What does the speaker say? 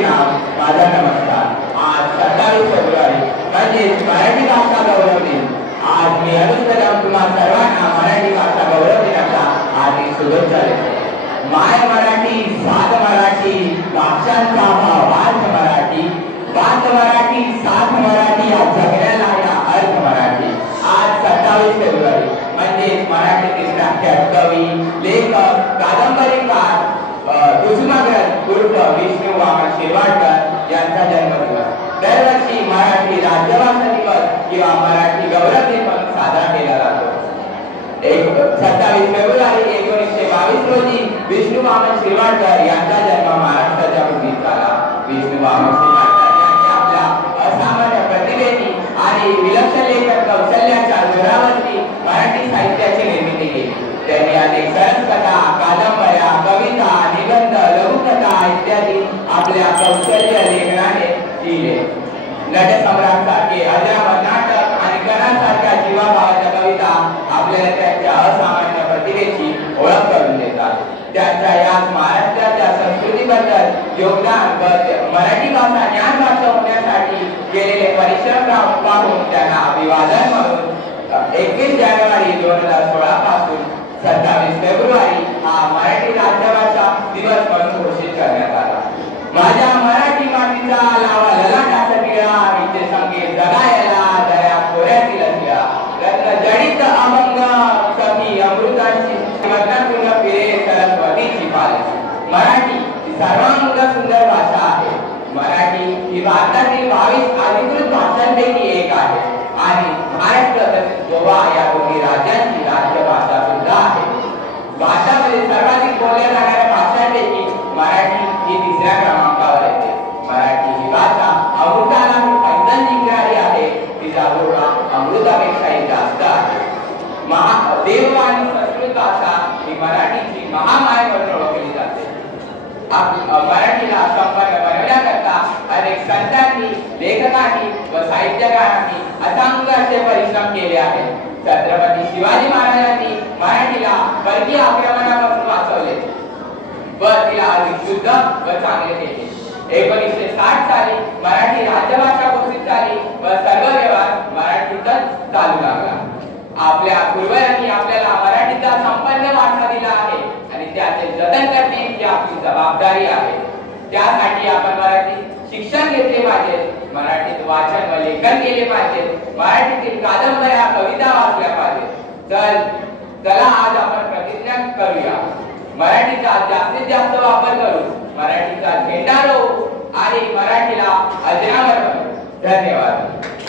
नाव, माझा नमस्कार. आज 27 फेब्रुवारी म्हणजे मराठी भाषा गौरव दिन. आज मी अनुसरम तुम्हा सर्वांना मराठी भाषा गौरव दिनाच्या हार्दिक शुभेच्छा देतो. माय मराठी, सात मराठी, भाषांचा भावार्थ मराठी, बात मराठी, सात मराठी, या जगण्याला या अर्थ मराठी. आज 27 फेब्रुवारी म्हणजे मराठीतील प्रख्यात कवी, लेखक, कादंबरीकार कुसुमाग्रज उर्फ विष्णू वामन शिरवाडकर यांचा जन्मदिवस. दरवर्षी मराठी राज्यभाषा दिवस किंवा मराठी गौरव दिन म्हणून साजरा केला जातो. 27 फेब्रुवारी 1922 रोजी विष्णू वामन शिरवाडकर यांचा जन्म महाराष्ट्राच्या भूमीत झाला. विष्णू वामन शिरवाडकर यांनी आपल्या असामान्य प्रतिभेने आणि विलक्षण लेखन कौशल्याच्या जोरावरती मराठी साहित्याची निर्मिती केली. त्यांनी अनेक सरसकथा, कादंबऱ्या, कविता, निबंध, लघुकथा इत्यादी आपल्या कौशल्य लेखनाने लिहिले. नटसम्राटसारखे अजरामर नाटक आणि कणासारख्या जीवाभावाच्या कविता आपल्याला त्यांच्या असामान्य प्रतिभेची ओळख करून देतात. त्यांच्या याच महाराष्ट्राच्या संस्कृतीबद्दल योगदान व मराठी भाषा ज्ञान भाषा होण्यासाठी केलेले परिश्रम पाहून त्यांना अभिवादन म्हणून 21 जानेवारी 2016 पासून 27 फेब्रुवारी हा मराठी राज्यभाषा दिवस म्हणून घोषित करण्यात आला. माझ्या मराठी मातीचा लावा ललाटाचा टिळा, हिचे संगीत जगायला दया खोऱ्यातील असल्या, रत्न जडित अभंग सखी अमृताची रत्नपूर्ण फिरे सरस्वतीची पाल. मराठी ही सर्वांग सुंदर भाषा आहे. मराठी ही भारतातील 22 अधिकृत भाषांपैकी एक आहे आणि महाराष्ट्र तसेच गोवा या दोन्ही राज्यांची राज्यभाषा सुद्धा आहे. भारतामध्ये सर्वाधिक बोलल्या जाणाऱ्या भाषांपैकी मराठी ही 3ऱ्या क्रमांकावर येते. मराठी ही भाषा अमृताला पैदल जिंकणारी आहे. तिचा बोलणा अमृतापेक्षाही जास्त आहे. देव आणि संस्कृत भाषा ही मराठीची महामाय म्हणून ओळखली जाते. मराठीला संपन्न बनवण्याकरता अनेक संतांनी, लेखकांनी व साहित्यकारांनी अथांग असे परिश्रम केले आहेत. छत्रपती शिवाजी महाराजांनी मराठीला परकीय आक्रमणापासून वाचवले व तिला अधिक शुद्ध व चांगले केले. 1960 साली मराठी राज्यभाषा घोषित झाली व सर्व व्यवहार मराठीतच चालू लागला. आपल्या पूर्वजांनी आपल्याला मराठीचा संपन्न वारसा दिला आहे आणि त्याचे जतन करणे ही आपली जबाबदारी आहे. त्यासाठी आपण मराठी शिक्षण घेतले पाहिजे, मराठीत वाचन व लेखन केले पाहिजे, मराठीतील कादंबऱ्या, कविता वाचल्या पाहिजे. चला आज आपण प्रतिज्ञा करूया, मराठीचा जास्तीत जास्त वापर करू, मराठीचा झेंडा रोवू आणि मराठीला अजरामर बनवू. धन्यवाद.